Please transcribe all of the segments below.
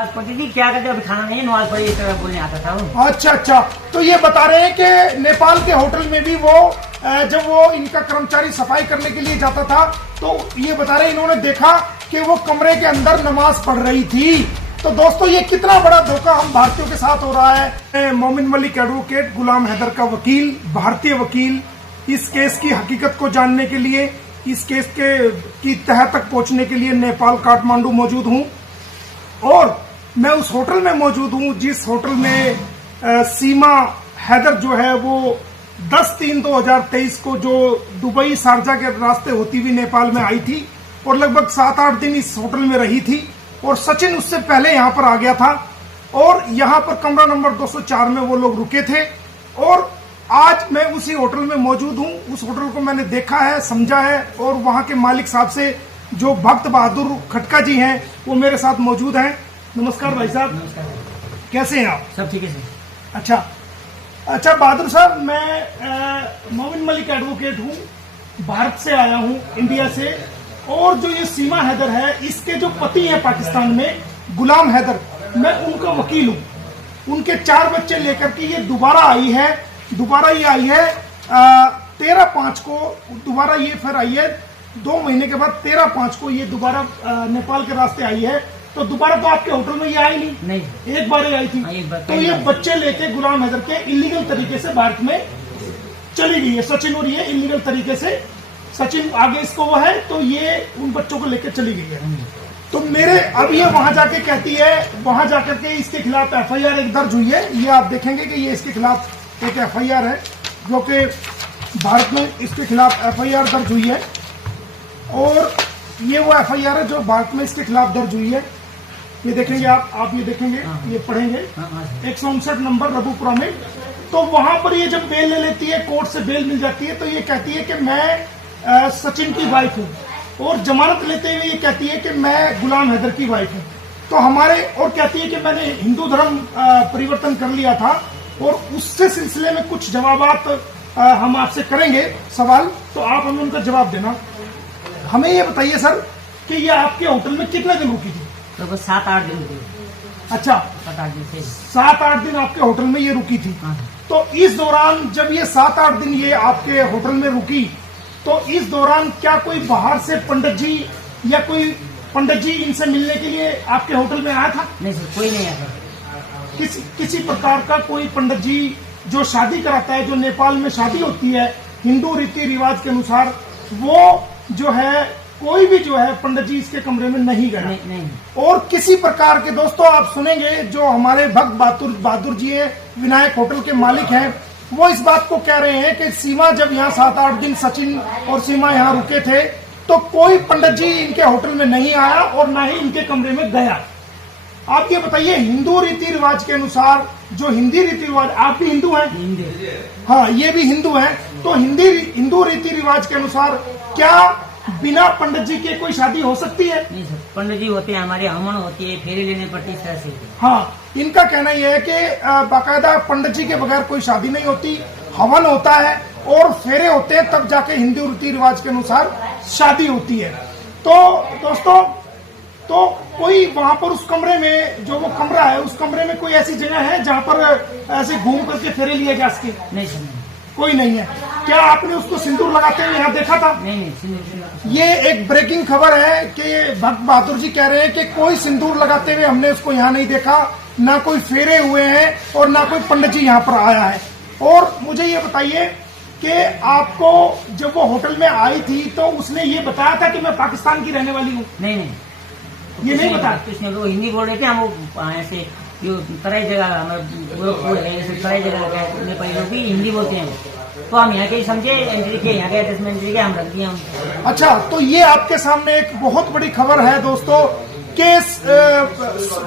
नमाज पढ़ती थी, क्या करते अभी खाना नहीं, नमाज पढ़ी, इस तरह बोलने आता था वो। अच्छा, तो ये बता रहे हैं कि नेपाल के होटल में भी वो जब वो इनका कर्मचारी सफाई करने के लिए जाता था तो ये बता रहे हैं इन्होंने देखा कि वो कमरे के अंदर नमाज पढ़ रही थी। तो दोस्तों ये कितना बड़ा धोखा हम भारतीयों के साथ हो रहा है। मोमिन मलिक एडवोकेट, गुलाम हैदर का वकील, भारतीय वकील, इस केस की हकीकत को जानने के लिए, इस केस की तह तक पहुंचने के लिए नेपाल काठमांडू मौजूद हूं और मैं उस होटल में मौजूद हूं जिस होटल में सीमा हैदर जो है वो 10/3/2023 को जो दुबई शारजा के रास्ते होती हुई नेपाल में आई थी और लगभग 7-8 दिन इस होटल में रही थी और सचिन उससे पहले यहां पर आ गया था और यहां पर कमरा नंबर 204 में वो लोग रुके थे और आज मैं उसी होटल में मौजूद हूं। उस होटल को मैंने देखा है, समझा है और वहां के मालिक साहब से जो भक्त बहादुर खटका जी हैं वो मेरे साथ मौजूद हैं। नमस्कार भाई साहब। नमस्कार। कैसे हैं आप? सब ठीक है सर। अच्छा बहादुर साहब, मैं मोमिन मलिक एडवोकेट हूँ, भारत से आया हूँ, इंडिया से। और जो ये सीमा हैदर है, इसके जो पति हैं पाकिस्तान में, गुलाम हैदर, मैं उनका वकील हूँ। उनके 4 बच्चे लेकर के ये दोबारा आई है 13/5 को दोबारा ये फिर आई है 2 महीने के बाद 13/5 को ये दोबारा नेपाल के रास्ते आई है। तो दोबारा तो आपके होटल में ये आई नहीं, एक बार ही आई थी। तो ये बच्चे लेके गुलाम हैदर के इलीगल तरीके से भारत में चली गई है सचिन, और ये इलीगल तरीके से सचिन आगे इसको वो है तो ये उन बच्चों को लेकर चली गई है। तो मेरे अब ये वहां जाके कहती है, वहां जाकर के इसके खिलाफ FIR एक दर्ज हुई है। ये आप देखेंगे कि ये इसके खिलाफ एक FIR है जो कि भारत में इसके खिलाफ FIR दर्ज हुई है और ये वो FIR है जो भारत में इसके खिलाफ दर्ज हुई है। ये देखेंगे आप ये देखेंगे, ये पढ़ेंगे 159 नंबर रघुपुरा में। तो वहां पर ये जब बेल ले लेती है, कोर्ट से बेल मिल जाती है, तो ये कहती है कि मैं सचिन की वाइफ हूँ और जमानत लेते हुए ये कहती है कि मैं गुलाम हैदर की वाइफ हूँ। तो हमारे और कहती है कि मैंने हिंदू धर्म परिवर्तन कर लिया था और उससे सिलसिले में कुछ जवाबात हम आपसे करेंगे सवाल, तो आप हमें उनका जवाब देना। हमें ये बताइए सर कि ये आपके होटल में कितने दिन रुकी थी? तो 7-8 दिन हुए। अच्छा, 7-8 दिन से 7-8 दिन आपके होटल में ये रुकी थी। तो इस दौरान जब ये 7-8 दिन ये आपके होटल में रुकी तो इस दौरान क्या कोई बाहर से पंडित जी या कोई पंडित जी इनसे मिलने के लिए आपके होटल में आया था? नहीं सर, कोई नहीं आया। किसी प्रकार का कोई पंडित जी जो शादी कराता है, जो नेपाल में शादी होती है हिंदू रीति रिवाज के अनुसार, वो जो है कोई भी जो है पंडित जी इसके कमरे में नहीं गया। नहीं। और किसी प्रकार के दोस्तों आप सुनेंगे जो हमारे भक्त बहादुर जी हैं, विनायक होटल के मालिक हैं, वो इस बात को कह रहे हैं कि सीमा जब यहाँ 7-8 दिन सचिन और सीमा यहाँ रुके थे तो कोई पंडित जी इनके होटल में नहीं आया और ना ही इनके कमरे में गया। आप ये बताइए, हिंदू रीति रिवाज के अनुसार, जो हिंदी रीति रिवाज, आप भी हिंदू हैं? हाँ, ये भी हिंदू हैं। तो हिंदू रीति रिवाज के अनुसार क्या बिना पंडित जी के कोई शादी हो सकती है? नहीं सर, पंडित जी होते हैं, हमारे हवन होती है, फेरे लेने पड़ती है से। हाँ, इनका कहना यह है कि बाकायदा पंडित जी के बगैर कोई शादी नहीं होती, हवन होता है और फेरे होते हैं, तब जाके हिंदू रीति रिवाज के अनुसार शादी होती है। तो दोस्तों, तो कोई वहां पर उस कमरे में, जो वो कमरा है, उस कमरे में कोई ऐसी जगह है जहां पर ऐसे घूम करके फेरे लिए जा सके? नहीं सर, नहीं। कोई नहीं है। क्या आपने उसको सिंदूर लगाते हुए यहाँ देखा था? नहीं, सिंदूर। ये एक ब्रेकिंग खबर है कि भक्त बहादुर जी कह रहे हैं कि कोई सिंदूर लगाते हुए हमने उसको यहाँ नहीं देखा, ना कोई फेरे हुए हैं और ना कोई पंडित जी यहाँ पर आया है। और मुझे ये बताइए कि आपको जब वो होटल में आई थी तो उसने ये बताया था कि मैं पाकिस्तान की रहने वाली हूँ? नहीं, ये नहीं बताया। उसने वो हिंदी बोल रहे थे, हम वो ऐसे जो तराई जगह तराई जगह नेपाली लोग भी हिंदी बोलते हैं, तो हम यहाँ के समझे, एंट्री के यहाँ के एड्रेस में एंट्री के हम रख दिए हम। अच्छा, तो ये आपके सामने एक बहुत बड़ी खबर है दोस्तों कि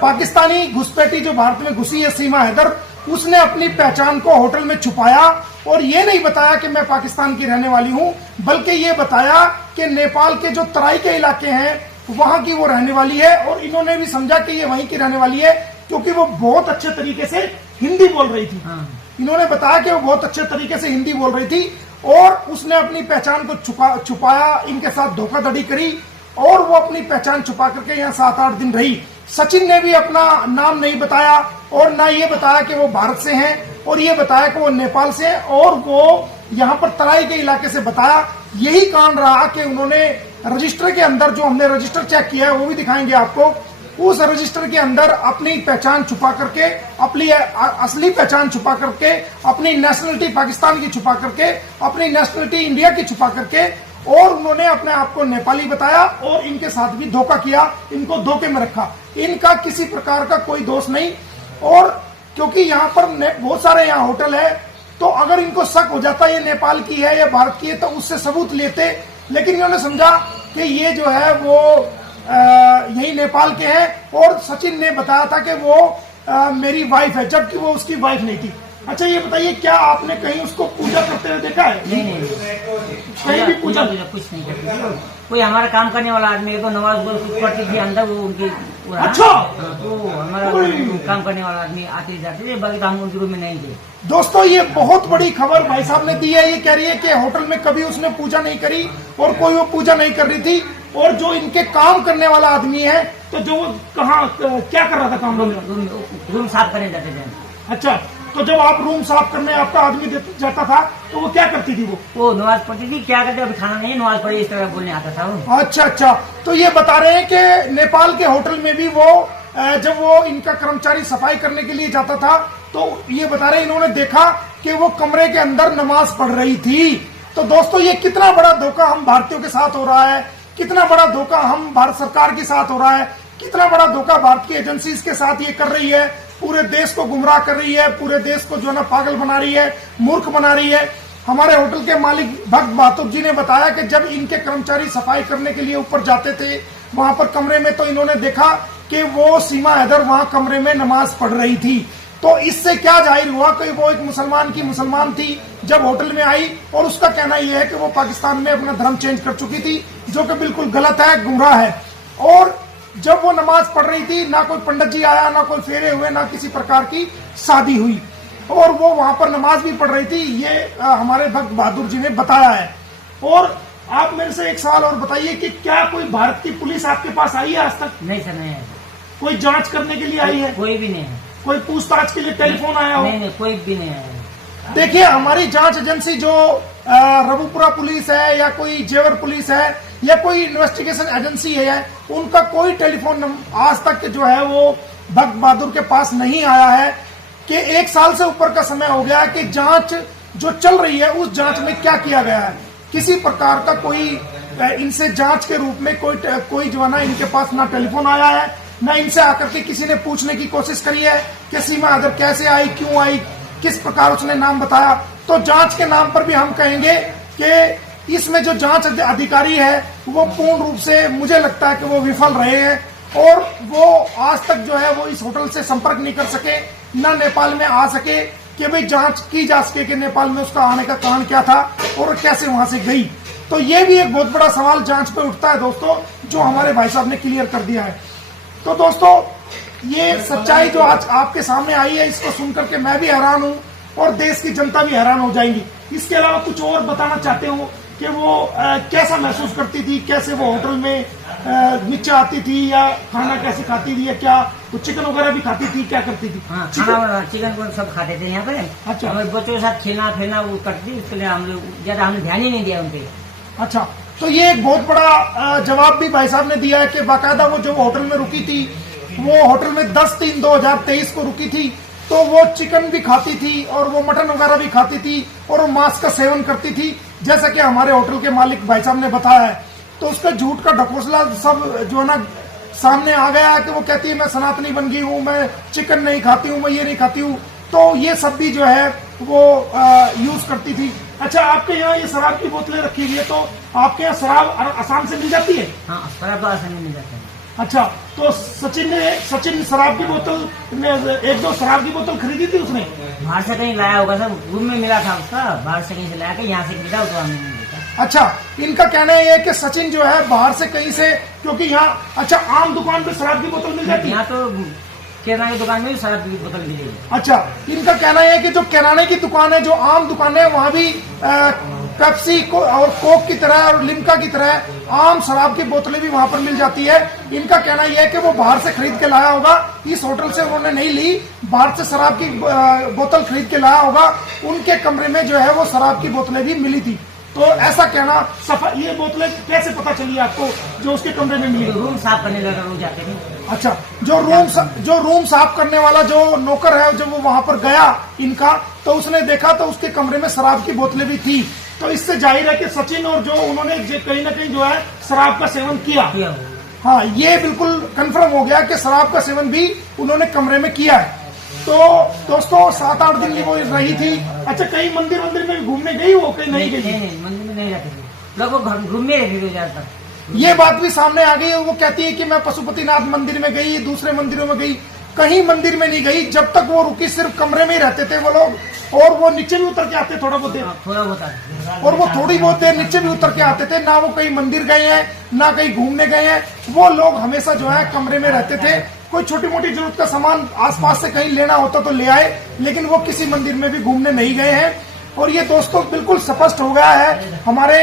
पाकिस्तानी घुसपैठी जो भारत में घुसी है सीमा हैदर, उसने अपनी पहचान को होटल में छुपाया और ये नहीं बताया कि मैं पाकिस्तान की रहने वाली हूँ, बल्कि ये बताया कि नेपाल के जो तराई के इलाके हैं वहां की वो रहने वाली है। और इन्होंने भी समझा कि ये वहीं की रहने वाली है क्योंकि वो बहुत अच्छे तरीके से हिंदी बोल रही थी। इन्होंने बताया कि वो बहुत अच्छे तरीके से हिंदी बोल रही थी और उसने अपनी पहचान को छुपाया, इनके साथ धोखाधड़ी करी और वो अपनी पहचान छुपा करके यहाँ 7-8 दिन रही। सचिन ने भी अपना नाम नहीं बताया और ना ये बताया कि वो भारत से हैं, और ये बताया कि वो नेपाल से हैं, और वो यहाँ पर तराई के इलाके से बताया। यही कारण रहा कि उन्होंने रजिस्टर के अंदर, जो हमने रजिस्टर चेक किया है वो भी दिखाएंगे आपको, उस रजिस्टर के अंदर अपनी पहचान छुपा करके, अपनी असली पहचान छुपा करके, अपनी नेशनलिटी पाकिस्तान की छुपा करके, अपनी नेशनलिटी इंडिया की छुपा करके, और उन्होंने अपने आप को नेपाली बताया और इनके साथ भी धोखा किया, इनको धोखे में रखा। इनका किसी प्रकार का कोई दोष नहीं, और क्योंकि यहाँ पर बहुत सारे यहाँ होटल है, तो अगर इनको शक हो जाता ये नेपाल की है या भारत की है तो उससे सबूत लेते, लेकिन इन्होंने समझा कि ये जो है वो यही नेपाल के हैं, और सचिन ने बताया था कि वो मेरी वाइफ है, जबकि वो उसकी वाइफ नहीं थी। अच्छा ये बताइए, क्या आपने कहीं उसको पूजा करते हुए देखा है? नहीं, कहीं भी पूजा कुछ नहीं करती। कोई हमारा काम करने वाला आदमी है तो नमाज पढ़ती थी अंदर, वो उनकी अच्छा, तो हमारा काम करने वाला आदमी आते जाते थे, बाकी हम उनके रूम में नहीं थे। दोस्तों ये बहुत बड़ी खबर भाई साहब ने दी है। ये कह रही है कि होटल में कभी उसने पूजा नहीं करी और कोई वो पूजा नहीं कर रही थी, और जो इनके काम करने वाला आदमी है, तो जो वो कहाँ क्या कर रहा था काम? रूम साफ करने जाते थे। अच्छा, तो जब आप रूम साफ करने आपका आदमी जाता था तो वो क्या करती थी? वो नमाज पढ़ती थी। क्या करते? अभी खाना नहीं, नमाज पढ़ी, इस तरह बोलने आता था वो। अच्छा, तो ये बता रहे हैं कि नेपाल के होटल में भी वो जब वो इनका कर्मचारी सफाई करने के लिए जाता था, तो ये बता रहे हैं इन्होंने देखा कि वो कमरे के अंदर नमाज पढ़ रही थी। तो दोस्तों ये कितना बड़ा धोखा हम भारतीयों के साथ हो रहा है, कितना बड़ा धोखा हम भारत सरकार के साथ हो रहा है, कितना बड़ा धोखा भारत की एजेंसीज के साथ ये कर रही है। पूरे देश को गुमराह कर रही है, पूरे देश को जो है ना पागल बना रही है, मूर्ख बना रही है। हमारे होटल के मालिक भक्त बहादुर जी ने बताया कि जब इनके कर्मचारी सफाई करने के लिए ऊपर जाते थे वहां पर कमरे में, तो इन्होंने देखा कि वो सीमा हैदर वहां कमरे में नमाज पढ़ रही थी। तो इससे क्या जाहिर हुआ कि वो एक मुसलमान की मुसलमान थी जब होटल में आई, और उसका कहना यह है कि वो पाकिस्तान में अपना धर्म चेंज कर चुकी थी, जो कि बिल्कुल गलत है, गुमराह है। और जब वो नमाज पढ़ रही थी, ना कोई पंडित जी आया, ना कोई फेरे हुए, ना किसी प्रकार की शादी हुई, और वो वहां पर नमाज भी पढ़ रही थी। ये हमारे भक्त बहादुर जी ने बताया है। और आप मेरे से एक सवाल और बताइए कि क्या कोई भारत की पुलिस आपके पास आई है आज तक? नहीं सर, नहीं है। कोई जांच करने के लिए आई है? कोई भी नहीं है। कोई पूछताछ के लिए टेलीफोन आया हो? नहीं, कोई भी नहीं आया। देखिए हमारी जांच एजेंसी जो रबुपुरा पुलिस है या कोई जेवर पुलिस है या कोई इन्वेस्टिगेशन एजेंसी है, उनका कोई टेलीफोन आज तक जो है वो भक्त बहादुर के पास नहीं आया है कि 1 साल से ऊपर का समय हो गया कि जांच जो चल रही है उस जांच में क्या किया गया है। किसी प्रकार का कोई इनसे जांच के रूप में कोई जो है ना इनके पास ना टेलीफोन आया है, ना इनसे आकर के किसी ने पूछने की कोशिश करी है कि सीमा हैदर कैसे आई, क्यों आई, किस प्रकार उसने नाम बताया। तो जांच के नाम पर भी हम कहेंगे कि इसमें जो जांच अधिकारी है वो पूर्ण रूप से मुझे लगता है कि वो विफल रहे हैं, और वो आज तक जो है वो इस होटल से संपर्क नहीं कर सके, ना नेपाल में आ सके कि भाई जांच की जा सके कि नेपाल में उसका आने का कारण क्या था और कैसे वहां से गई। तो ये भी एक बहुत बड़ा सवाल जांच पे उठता है दोस्तों, जो हमारे भाई साहब ने क्लियर कर दिया है। तो दोस्तों ये सच्चाई जो आज आपके सामने आई है, इसको सुनकर के मैं भी हैरान हूँ और देश की जनता भी हैरान हो जाएंगी। इसके अलावा कुछ और बताना चाहते हो कि वो कैसा महसूस करती थी, कैसे वो होटल में नीचे आती थी, या खाना कैसे खाती थी, या क्या तो चिकन वगैरह भी खाती थी, क्या करती थी? हाँ, चिकन को सब खाते थे यहाँ पे। अच्छा, हमारे बच्चों के साथ खेलना फेलना वो करती थी, उसके लिए हम लोग ज्यादा हमने ध्यान ही नहीं दिया उनपे। अच्छा, तो ये एक बहुत बड़ा जवाब भी भाई साहब ने दिया है कि बाकायदा वो जो होटल में रुकी थी, वो होटल में 10/3/2023 को रुकी थी, तो वो चिकन भी खाती थी और वो मटन वगैरह भी खाती थी और वो मांस का सेवन करती थी, जैसा कि हमारे होटल के मालिक भाई साहब ने बताया है। तो उसका झूठ का ढकोसला सब जो है ना सामने आ गया है कि वो कहती है मैं सनातनी बन गई हूँ, मैं चिकन नहीं खाती हूँ, मैं ये नहीं खाती हूँ। तो ये सब भी जो है वो यूज करती थी। अच्छा, आपके यहाँ ये शराब की बोतलें रखी हुई है, तो आपके यहाँ शराब आसाम से मिल जाती है? हाँ, शराब तो आसाम में मिल जाता है। अच्छा, तो सचिन शराब की बोतल 1-2 शराब की बोतल खरीदी थी उसने? बाहर से कहीं लाया होगा सर, रूम में मिला था उसका, बाहर से कहीं से लाया के यहाँ से खरीदा तो हमने नहीं देखा। अच्छा, इनका कहना है कि सचिन जो है बाहर से कहीं से, क्योंकि यहाँ अच्छा आम दुकान पे शराब की बोतल मिल जाती है, यहाँ तो किराना की दुकान में भी शराब की बोतल मिलेगी। अच्छा, इनका कहना है कि जो किराने की दुकान है, जो आम दुकान है, वहाँ भी पेप्सी को और कोक की तरह और लिम्का की तरह आम शराब की बोतलें भी वहां पर मिल जाती है। इनका कहना यह है कि वो बाहर से खरीद के लाया होगा, इस होटल से उन्होंने नहीं ली, बाहर से शराब की बोतल खरीद के लाया होगा। उनके कमरे में जो है वो शराब की बोतलें भी मिली थी। तो ऐसा कहना ये बोतलें कैसे पता चली आपको जो उसके कमरे में मिली? रूम साफ करने लगा रोज जाते थे। अच्छा, जो रूम साफ करने वाला जो नौकर है जब वो वहां पर गया इनका, तो उसने देखा तो उसके कमरे में शराब की बोतलें भी थी। तो इससे जाहिर है कि सचिन और जो उन्होंने कहीं ना कहीं जो है शराब का सेवन किया। हाँ, ये बिल्कुल कंफर्म हो गया कि शराब का सेवन भी उन्होंने कमरे में किया है। तो दोस्तों 7-8 दिन वो रही थी। अच्छा, कहीं मंदिर में घूमने गई वो, कहीं नहीं गई? नहीं, मंदिर में नहीं रहते थे लोग, घूमने रहते थे ज्यादातर। ये बात भी सामने आ गई। वो कहती है कि मैं पशुपतिनाथ मंदिर में गई, दूसरे मंदिरों में गई, कहीं मंदिर में नहीं गई। जब तक वो रुकी सिर्फ कमरे में ही रहते थे वो लोग, और वो नीचे भी उतर के आते थोड़ा बहुत, और वो थोड़ी बहुत देर नीचे भी उतर के आते थे। ना वो कहीं मंदिर गए हैं, ना कहीं घूमने गए हैं। वो लोग हमेशा जो है कमरे में रहते थे। कोई छोटी मोटी जरूरत का सामान आसपास से कहीं लेना होता तो ले आए, लेकिन वो किसी मंदिर में भी घूमने नहीं गए हैं। और ये दोस्तों बिल्कुल स्पष्ट हो गया है हमारे।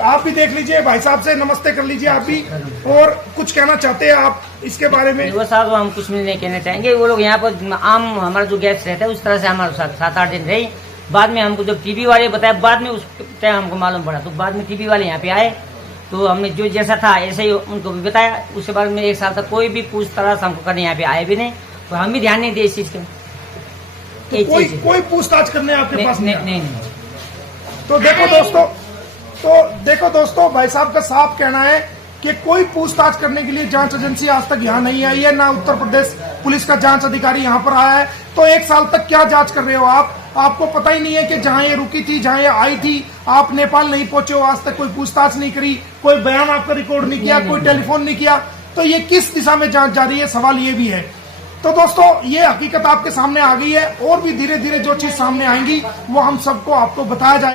आप भी देख लीजिए, भाई साहब से नमस्ते कर लीजिए आप भी, और कुछ कहना चाहते हैं आप इसके बारे में? वो साहब हम कुछ भी नहीं कहना चाहेंगे। वो लोग यहाँ पर आम हमारा जो गेस्ट रहता है उस तरह से हमारे साथ 7-8 दिन रही। बाद में हमको जब टीवी वाले बताया, बाद में उस टाइम हमको मालूम पड़ा, तो बाद में टीवी वाले यहाँ पे आए तो हमने जो जैसा था ऐसे ही उनको भी बताया। उसके बाद में 1 साल तक कोई भी पूछ तलाश हमको करने यहाँ पे आए भी नहीं, तो हम भी ध्यान नहीं दिए इस चीज के। तो कोई पूछताछ करने आपके पास नहीं। तो देखो दोस्तों, भाई साहब का साफ कहना है कि कोई पूछताछ करने के लिए जांच एजेंसी आज तक यहाँ नहीं आई है, ना उत्तर प्रदेश पुलिस का जांच अधिकारी यहाँ पर आया है। तो 1 साल तक क्या जांच कर रहे हो आप? आपको पता ही नहीं है कि जहाँ ये रुकी थी, जहाँ ये आई थी, आप नेपाल नहीं पहुंचे हो, आज तक कोई पूछताछ नहीं करी, कोई बयान आपका रिकॉर्ड नहीं किया, कोई टेलीफोन नहीं किया। तो ये किस दिशा में जांच जा रही है, सवाल ये भी है। तो दोस्तों, ये हकीकत आपके सामने आ गई है, और भी धीरे धीरे जो चीज सामने आएंगी वो हम सबको आपको बताया जाए।